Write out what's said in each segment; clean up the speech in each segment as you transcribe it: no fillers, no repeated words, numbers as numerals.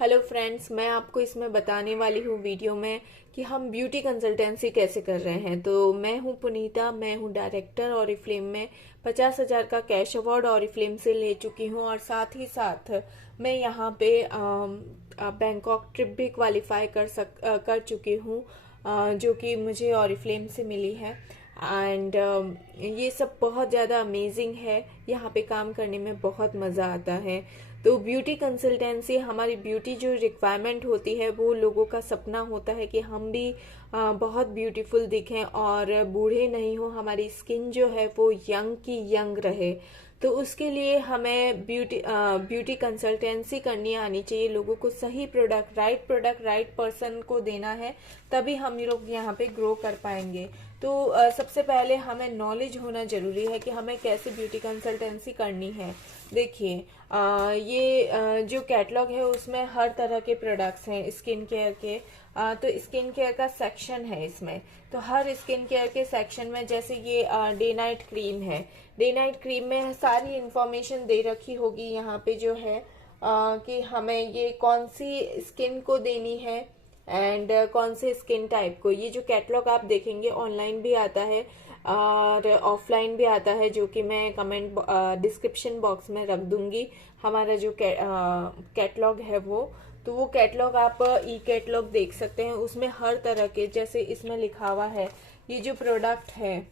Hello friends, मैं आपको इसमें बताने वाली हूँ वीडियो में कि हम ब्यूटी कंसल्टेंसी कैसे कर रहे हैं। तो मैं हूँ पुनीता, मैं हूँ डायरेक्टर ऑरिफ्लेम में 50,000 का कैश अवार्ड ऑरिफ्लेम से ले चुकी हूँ और साथ ही साथ मैं यहाँ पे बैंकॉक ट्रिप भी क्वालिफाई कर चुकी हूँ, जो कि मुझे ऑरिफ्लेम से मिली है। एंड ये सब बहुत ज़्यादा अमेजिंग है। यहाँ पे काम करने में बहुत मज़ा आता है। तो ब्यूटी कंसल्टेंसी, हमारी ब्यूटी जो रिक्वायरमेंट होती है, वो लोगों का सपना होता है कि हम भी बहुत ब्यूटीफुल दिखें और बूढ़े नहीं हो, हमारी स्किन जो है वो यंग की यंग रहे। तो उसके लिए हमें ब्यूटी कंसल्टेंसी करनी आनी चाहिए। लोगों को सही प्रोडक्ट राइट पर्सन को देना है, तभी हम लोग यहाँ पे ग्रो कर पाएंगे। तो सबसे पहले हमें नॉलेज होना जरूरी है कि हमें कैसे ब्यूटी कंसल्टेंसी करनी है। देखिए, ये जो कैटलॉग है उसमें हर तरह के प्रोडक्ट्स हैं स्किन केयर के। तो स्किन केयर का सेक्शन है इसमें। तो हर स्किन केयर के सेक्शन में, जैसे ये डे नाइट क्रीम है, डे नाइट क्रीम में सारी इंफॉर्मेशन दे रखी होगी यहाँ पे जो है कि हमें ये कौन सी स्किन को देनी है एंड कौन से स्किन टाइप को। ये जो कैटलॉग आप देखेंगे ऑनलाइन भी आता है और ऑफलाइन भी आता है, जो कि मैं कमेंट डिस्क्रिप्शन बॉक्स में रख दूंगी। हमारा जो कैटलॉग है वो कैटलॉग आप ई कैटलॉग देख सकते हैं। उसमें हर तरह के, जैसे इसमें लिखा हुआ है, ये जो प्रोडक्ट है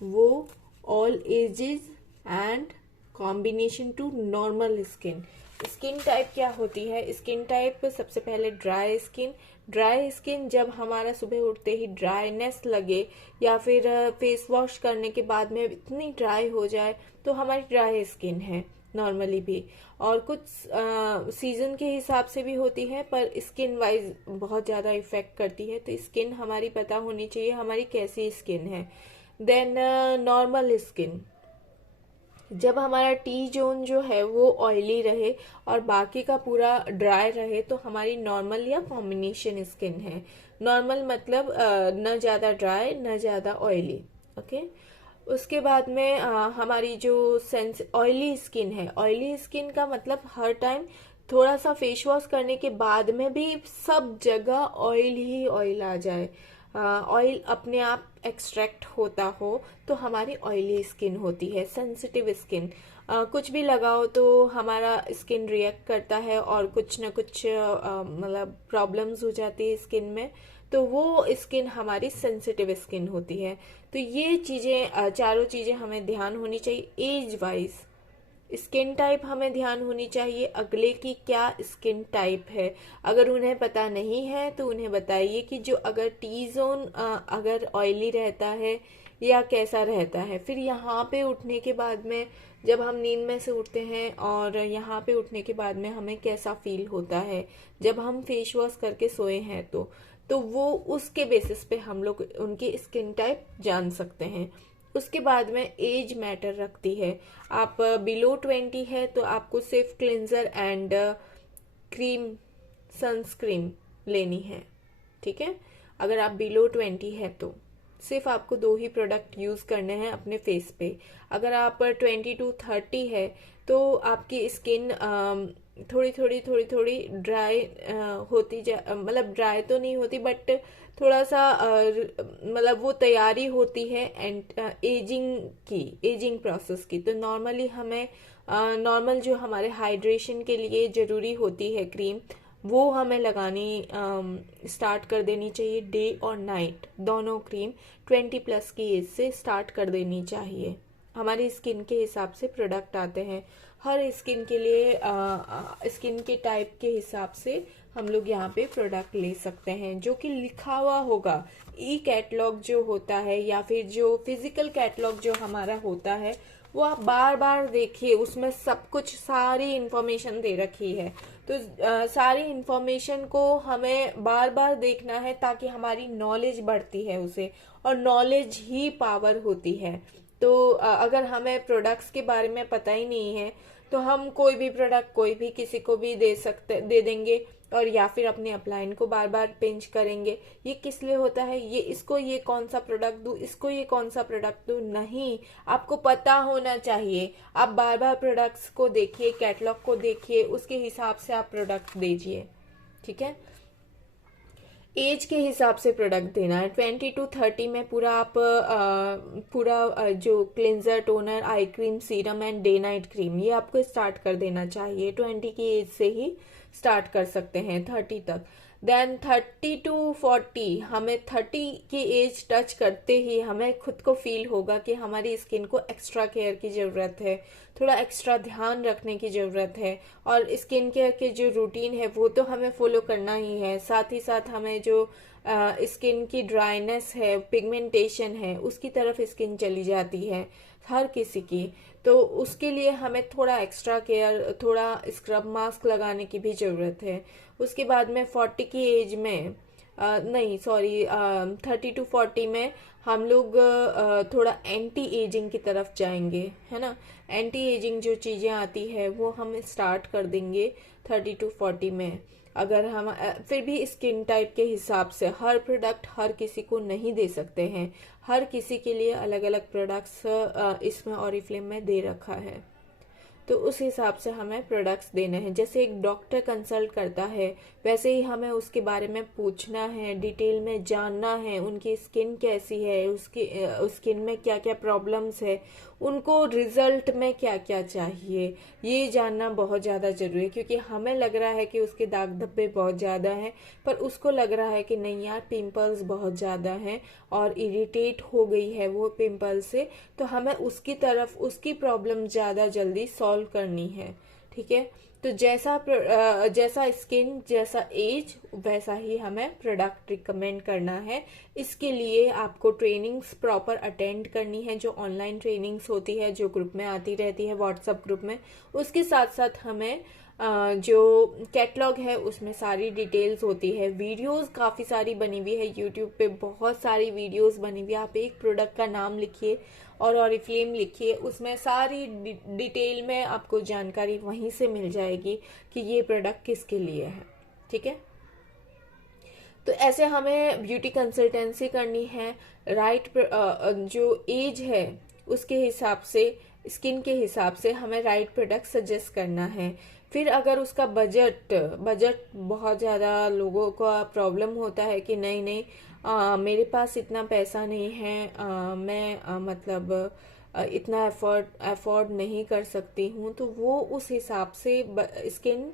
वो all ages and combination to normal skin. Skin type क्या होती है? स्किन टाइप सबसे पहले ड्राई स्किन जब हमारा सुबह उठते ही ड्राईनेस लगे या फिर फेस वॉश करने के बाद में इतनी ड्राई हो जाए, तो हमारी ड्राई स्किन है नॉर्मली भी। और कुछ सीजन के हिसाब से भी होती है, पर स्किन वाइज बहुत ज़्यादा इफेक्ट करती है। तो स्किन हमारी पता होनी चाहिए हमारी कैसी स्किन है। देन नॉर्मल स्किन, जब हमारा टी जोन जो है वो ऑयली रहे और बाकी का पूरा ड्राई रहे, तो हमारी नॉर्मल या कॉम्बिनेशन स्किन है। नॉर्मल मतलब न ज़्यादा ड्राई न ज़्यादा ऑयली। ओके। उसके बाद में हमारी जो ऑयली स्किन है, ऑयली स्किन का मतलब हर टाइम थोड़ा सा फेस वॉश करने के बाद में भी सब जगह ऑयल ही ऑयल आ जाए, ऑयल अपने आप एक्सट्रैक्ट होता हो, तो हमारी ऑयली स्किन होती है, सेंसिटिव स्किन। कुछ भी लगाओ तो हमारा स्किन रिएक्ट करता है और कुछ ना कुछ मतलब प्रॉब्लम्स हो जाती है स्किन में। तो वो स्किन हमारी सेंसिटिव स्किन होती है। तो ये चीज़ें, चारों चीज़ें हमें ध्यान होनी चाहिए। एज वाइज स्किन टाइप हमें ध्यान होनी चाहिए, अगले की क्या स्किन टाइप है। अगर उन्हें पता नहीं है तो उन्हें बताइए कि जो अगर टी जोन अगर ऑयली रहता है या कैसा रहता है। फिर यहाँ पे उठने के बाद में, जब हम नींद में से उठते हैं और यहाँ पे उठने के बाद में हमें कैसा फील होता है जब हम फेस वॉश करके सोए हैं, तो वो उसके बेसिस पे हम लोग उनकी स्किन टाइप जान सकते हैं। उसके बाद में एज मैटर रखती है। आप बिलो 20 है तो आपको सिर्फ क्लिंजर एंड क्रीम, सनस्क्रीन लेनी है, ठीक है। अगर आप बिलो 20 है तो सिर्फ आपको 2 ही प्रोडक्ट यूज करने हैं अपने फेस पे। अगर आप 20 to 30 है तो आपकी स्किन थोड़ी ड्राई होती जा, मतलब ड्राई तो नहीं होती, बट थोड़ा सा मतलब वो तैयारी होती है एंड एजिंग प्रोसेस की। तो नॉर्मली हमें नॉर्मल जो हमारे हाइड्रेशन के लिए जरूरी होती है क्रीम, वो हमें लगानी स्टार्ट कर देनी चाहिए। डे और नाइट दोनों क्रीम 20+ की एज से स्टार्ट कर देनी चाहिए। हमारी स्किन के हिसाब से प्रोडक्ट आते हैं, हर स्किन के लिए स्किन के टाइप के हिसाब से हम लोग यहाँ पे प्रोडक्ट ले सकते हैं, जो कि लिखा हुआ होगा। ई कैटलॉग जो होता है या फिर जो फिजिकल कैटलॉग जो हमारा होता है, वो आप बार बार देखिए, उसमें सब कुछ सारी इंफॉर्मेशन दे रखी है। तो सारी इंफॉर्मेशन को हमें बार बार देखना है ताकि हमारी नॉलेज बढ़ती है उसे, और नॉलेज ही पावर होती है। तो अगर हमें प्रोडक्ट्स के बारे में पता ही नहीं है तो हम कोई भी प्रोडक्ट कोई भी किसी को भी दे देंगे, और या फिर अपने अपलाइन को बार बार पिंच करेंगे। ये किस लिए होता है, ये इसको ये कौन सा प्रोडक्ट दूं, इसको ये कौन सा प्रोडक्ट दूं? नहीं, आपको पता होना चाहिए। आप बार बार प्रोडक्ट्स को देखिए, कैटलॉग को देखिए, उसके हिसाब से आप प्रोडक्ट दीजिए। ठीक है। एज के हिसाब से प्रोडक्ट देना है। 20 to 30 में पूरा आप जो cleanser, toner, eye cream, serum and day night cream ये आपको स्टार्ट कर देना चाहिए। 20 की एज से ही स्टार्ट कर सकते हैं 30 तक। देन 30 to 40, हमें 30 की एज टच करते ही हमें खुद को फील होगा कि हमारी स्किन को एक्स्ट्रा केयर की ज़रूरत है, थोड़ा एक्स्ट्रा ध्यान रखने की ज़रूरत है। और स्किन केयर के जो रूटीन है वो तो हमें फॉलो करना ही है, साथ ही साथ हमें जो स्किन की ड्राइनेस है, पिगमेंटेशन है, उसकी तरफ स्किन चली जाती है हर किसी की। तो उसके लिए हमें थोड़ा एक्स्ट्रा केयर, थोड़ा स्क्रब मास्क लगाने की भी ज़रूरत है। उसके बाद में 40 की एज में नहीं सॉरी 30 to 40 में हम लोग थोड़ा एंटी एजिंग की तरफ जाएंगे, है ना। एंटी एजिंग जो चीज़ें आती है वो हम स्टार्ट कर देंगे 30 to 40 में। अगर हम फिर भी स्किन टाइप के हिसाब से हर प्रोडक्ट हर किसी को नहीं दे सकते हैं, हर किसी के लिए अलग अलग प्रोडक्ट्स इसमें ऑरिफ्लेम में दे रखा है। तो उस हिसाब से हमें प्रोडक्ट्स देने हैं। जैसे एक डॉक्टर कंसल्ट करता है वैसे ही हमें उसके बारे में पूछना है, डिटेल में जानना है, उनकी स्किन कैसी है, उसकी स्किन में क्या क्या प्रॉब्लम्स है, उनको रिजल्ट में क्या क्या चाहिए, ये जानना बहुत ज़्यादा ज़रूरी है। क्योंकि हमें लग रहा है कि उसके दाग धब्बे बहुत ज़्यादा हैं, पर उसको लग रहा है कि नहीं यार पिंपल्स बहुत ज़्यादा हैं और इरिटेट हो गई है वो पिंपल से, तो हमें उसकी तरफ उसकी प्रॉब्लम ज़्यादा जल्दी सॉल्व करनी है। ठीक है। तो जैसा स्किन, जैसा एज, वैसा ही हमें प्रोडक्ट रिकमेंड करना है। इसके लिए आपको ट्रेनिंग्स प्रॉपर अटेंड करनी है, जो ऑनलाइन ट्रेनिंग्स होती है, जो ग्रुप में आती रहती है व्हाट्सएप ग्रुप में। उसके साथ साथ हमें जो कैटलॉग है उसमें सारी डिटेल्स होती है। वीडियोस काफ़ी सारी बनी हुई है यूट्यूब पे, बहुत सारी वीडियोस बनी हुई है। आप एक प्रोडक्ट का नाम लिखिए और ऑरिफ्लेम लिखिए, उसमें सारी डिटेल में आपको जानकारी वहीं से मिल जाएगी कि ये प्रोडक्ट किसके लिए है। ठीक है। तो ऐसे हमें ब्यूटी कंसल्टेंसी करनी है। राइट जो एज है उसके हिसाब से, स्किन के हिसाब से हमें राइट प्रोडक्ट सजेस्ट करना है। फिर अगर उसका बजट बहुत ज़्यादा लोगों का प्रॉब्लम होता है कि नहीं नहीं मेरे पास इतना पैसा नहीं है, मैं मतलब इतना अफोर्ड नहीं कर सकती हूँ, तो वो उस हिसाब से स्किन,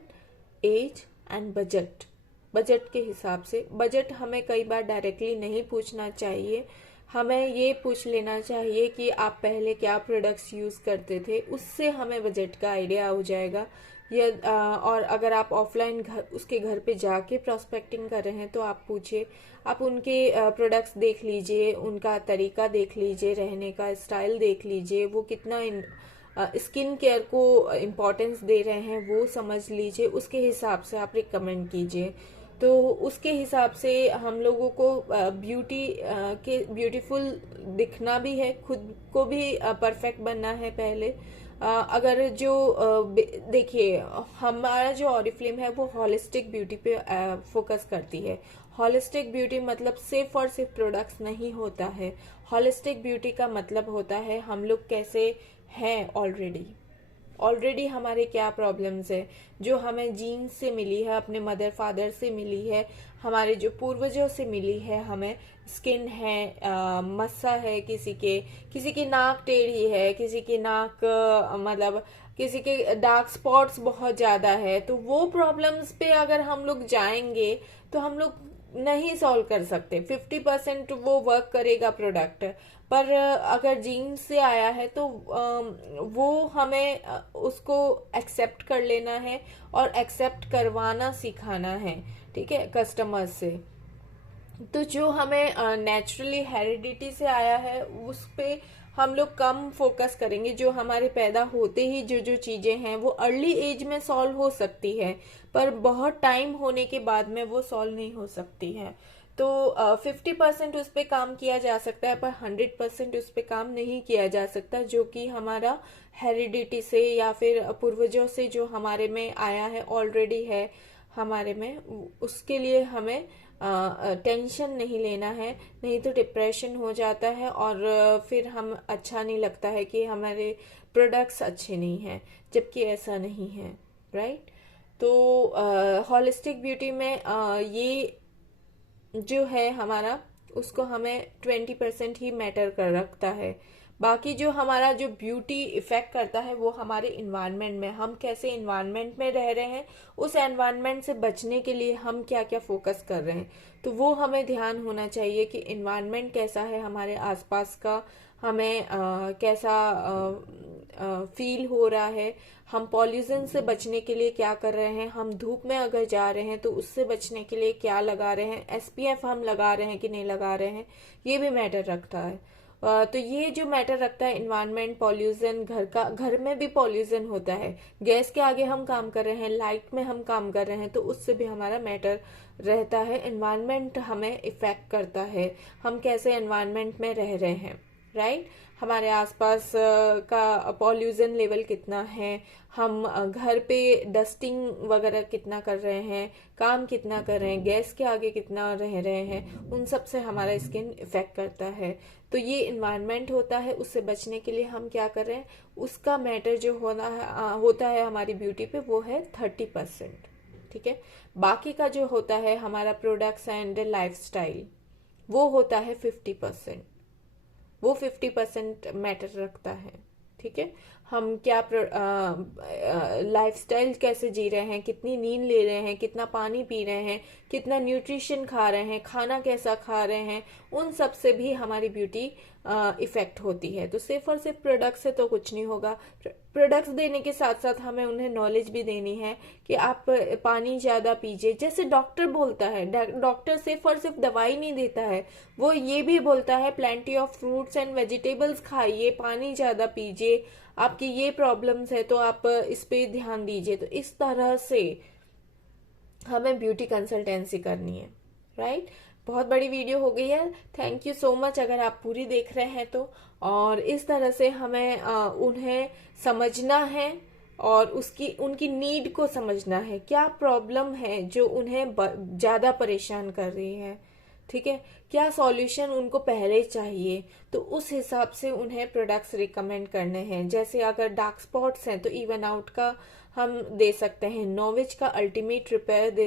एज एंड बजट के हिसाब से, बजट हमें कई बार डायरेक्टली नहीं पूछना चाहिए। हमें ये पूछ लेना चाहिए कि आप पहले क्या प्रोडक्ट्स यूज़ करते थे, उससे हमें बजट का आइडिया हो जाएगा। और अगर आप ऑफलाइन उसके घर पे जाके प्रोस्पेक्टिंग कर रहे हैं तो आप पूछिए, आप उनके प्रोडक्ट्स देख लीजिए, उनका तरीका देख लीजिए, रहने का स्टाइल देख लीजिए, वो कितना स्किन केयर को इम्पोर्टेंस दे रहे हैं वो समझ लीजिए। उसके हिसाब से आप रिकमेंड कीजिए। तो उसके हिसाब से हम लोगों को ब्यूटीफुल दिखना भी है, खुद को भी परफेक्ट बनना है पहले। अगर जो देखिए हमारा जो ऑरिफ्लेम है वो हॉलिस्टिक ब्यूटी पे फोकस करती है। हॉलिस्टिक ब्यूटी मतलब सिर्फ और सिर्फ प्रोडक्ट्स नहीं होता है। हॉलिस्टिक ब्यूटी का मतलब होता है हम लोग कैसे हैं ऑलरेडी हमारे क्या प्रॉब्लम्स है, जो हमें जीन्स से मिली है, अपने मदर फादर से मिली है, हमारे जो पूर्वजों से मिली है। हमें स्किन है, मस्सा है, किसी की नाक टेढ़ी है, किसी की नाक मतलब किसी के डार्क स्पॉट्स बहुत ज़्यादा है। तो वो प्रॉब्लम्स पे अगर हम लोग जाएंगे तो हम लोग नहीं सॉल्व कर सकते। 50% वो वर्क करेगा प्रोडक्ट, पर अगर जीन्स से आया है तो वो हमें उसको एक्सेप्ट कर लेना है और एक्सेप्ट करवाना सिखाना है। ठीक है, कस्टमर्स से। तो जो हमें नेचुरली हेरिडिटी से आया है उस पे हम लोग कम फोकस करेंगे। जो हमारे पैदा होते ही जो चीजें हैं वो अर्ली एज में सॉल्व हो सकती है, पर बहुत टाइम होने के बाद में वो सॉल्व नहीं हो सकती है। तो 50% उस पर काम किया जा सकता है, पर 100% उस पर काम नहीं किया जा सकता, जो कि हमारा हेरिडिटी से या फिर पूर्वजों से जो हमारे में आया है, ऑलरेडी है हमारे में। उसके लिए हमें टेंशन नहीं लेना है, नहीं तो डिप्रेशन हो जाता है और फिर हम अच्छा नहीं लगता है कि हमारे प्रोडक्ट्स अच्छे नहीं हैं, जबकि ऐसा नहीं है। राइट। तो होलिस्टिक ब्यूटी में ये जो है हमारा, उसको हमें 20% ही मैटर कर रखता है। बाकी जो हमारा जो ब्यूटी इफेक्ट करता है वो हमारे इन्वायरमेंट में, हम कैसे इन्वायरमेंट में रह रहे हैं, उस एनवायरमेंट से बचने के लिए हम क्या क्या फोकस कर रहे हैं, तो वो हमें ध्यान होना चाहिए कि इन्वायरमेंट कैसा है हमारे आसपास का, हमें कैसा फील हो रहा है, हम पॉल्यूशन से बचने के लिए क्या कर रहे हैं, हम धूप में अगर जा रहे हैं तो उससे बचने के लिए क्या लगा रहे हैं, एसपीएफ हम लगा रहे हैं कि नहीं लगा रहे हैं, ये भी मैटर रखता है। तो ये जो मैटर रखता है इन्वायरमेंट, पॉल्यूशन, घर में भी पॉल्यूशन होता है, गैस के आगे हम काम कर रहे हैं, लाइट में हम काम कर रहे हैं, तो उससे भी हमारा मैटर रहता है। इन्वायरमेंट हमें इफेक्ट करता है, हम कैसे इन्वायरमेंट में रह रहे हैं, राइट। हमारे आसपास का पॉल्यूशन लेवल कितना है, हम घर पे डस्टिंग वगैरह कितना कर रहे हैं, काम कितना कर रहे हैं, गैस के आगे कितना रह रहे हैं, उन सब से हमारा स्किन इफेक्ट करता है। तो ये इन्वायरमेंट होता है, उससे बचने के लिए हम क्या कर रहे हैं, उसका मैटर जो होता है हमारी ब्यूटी पे, वो है 30%। ठीक है। बाकी का जो होता है हमारा प्रोडक्ट्स एंड लाइफस्टाइल, वो होता है 50%। वो 50% मैटर रखता है। ठीक है। हम क्या लाइफस्टाइल कैसे जी रहे हैं, कितनी नींद ले रहे हैं, कितना पानी पी रहे हैं, कितना न्यूट्रिशन खा रहे हैं, खाना कैसा खा रहे हैं, उन सब से भी हमारी ब्यूटी इफेक्ट होती है। तो सिर्फ और सिर्फ प्रोडक्ट से तो कुछ नहीं होगा। प्रोडक्ट्स देने के साथ साथ हमें उन्हें नॉलेज भी देनी है कि आप पानी ज्यादा पीजिए, जैसे डॉक्टर बोलता है। डॉक्टर सिर्फ और सिर्फ दवाई नहीं देता है, वो ये भी बोलता है plenty of fruits and vegetables खाइए, पानी ज्यादा पीजिए, आपकी ये प्रॉब्लम्स है तो आप इस पे ध्यान दीजिए। तो इस तरह से हमें ब्यूटी कंसल्टेंसी करनी है, राइट। बहुत बड़ी वीडियो हो गई है, थैंक यू सो मच अगर आप पूरी देख रहे हैं तो। और इस तरह से हमें उन्हें समझना है और उनकी नीड को समझना है, क्या प्रॉब्लम है जो उन्हें ज्यादा परेशान कर रही है। ठीक है। क्या सॉल्यूशन उनको पहले चाहिए, तो उस हिसाब से उन्हें प्रोडक्ट्स रिकमेंड करने हैं। जैसे अगर डार्क स्पॉट्स हैं तो इवन आउट का हम दे सकते हैं, नोविच का अल्टीमेट रिपेयर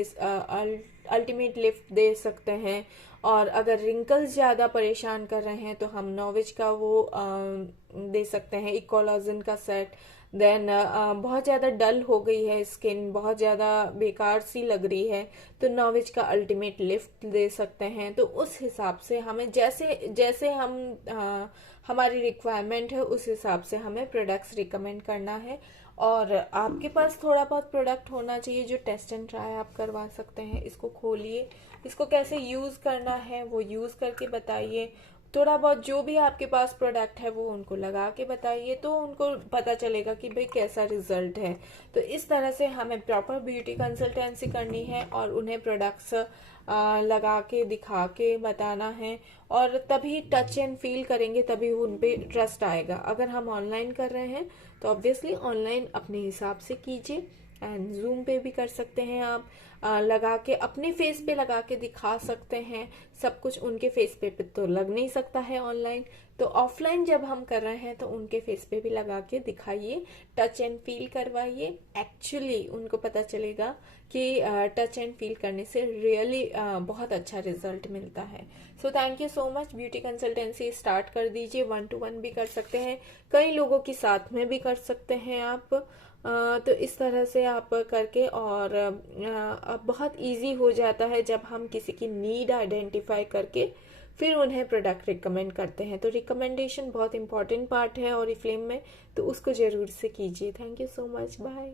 अल्टीमेट लिफ्ट दे सकते हैं। और अगर रिंकल्स ज्यादा परेशान कर रहे हैं तो हम नोविच का वो दे सकते हैं, इकोलॉजन का सेट। देन बहुत ज्यादा डल हो गई है स्किन, बहुत ज्यादा बेकार सी लग रही है, तो नॉविच का अल्टीमेट लिफ्ट दे सकते हैं। तो उस हिसाब से हमें जैसे जैसे हमारी रिक्वायरमेंट है उस हिसाब से हमें प्रोडक्ट्स रिकमेंड करना है। और आपके पास थोड़ा बहुत प्रोडक्ट होना चाहिए जो टेस्ट एंड ट्राई आप करवा सकते हैं। इसको खोलिए, इसको कैसे यूज करना है वो यूज करके बताइए। थोड़ा बहुत जो भी आपके पास प्रोडक्ट है वो उनको लगा के बताइए, तो उनको पता चलेगा कि भाई कैसा रिजल्ट है। तो इस तरह से हमें प्रॉपर ब्यूटी कंसल्टेंसी करनी है और उन्हें प्रोडक्ट्स लगा के दिखा के बताना है, और तभी टच एंड फील करेंगे, तभी उन पे ट्रस्ट आएगा। अगर हम ऑनलाइन कर रहे हैं तो ऑब्वियसली ऑनलाइन अपने हिसाब से कीजिए, एंड जूम पे भी कर सकते हैं आप, लगा के अपने फेस पे लगा के दिखा सकते हैं। सब कुछ उनके फेस पे तो लग नहीं सकता है ऑनलाइन, तो ऑफलाइन जब हम कर रहे हैं तो उनके फेस पे भी लगा के दिखाइए, टच एंड फील करवाइए। एक्चुअली उनको पता चलेगा कि टच एंड फील करने से रियली बहुत अच्छा रिजल्ट मिलता है। So thank you so much. Beauty consultancy start कर दीजिए, 1 to 1 भी कर सकते हैं, कई लोगों के साथ में भी कर सकते हैं आप। तो इस तरह से आप करके, और अब बहुत इजी हो जाता है जब हम किसी की नीड आइडेंटिफाई करके फिर उन्हें प्रोडक्ट रिकमेंड करते हैं। तो रिकमेंडेशन बहुत इंपॉर्टेंट पार्ट है ऑरिफ्लेम में, तो उसको जरूर से कीजिए। Thank you so much, bye.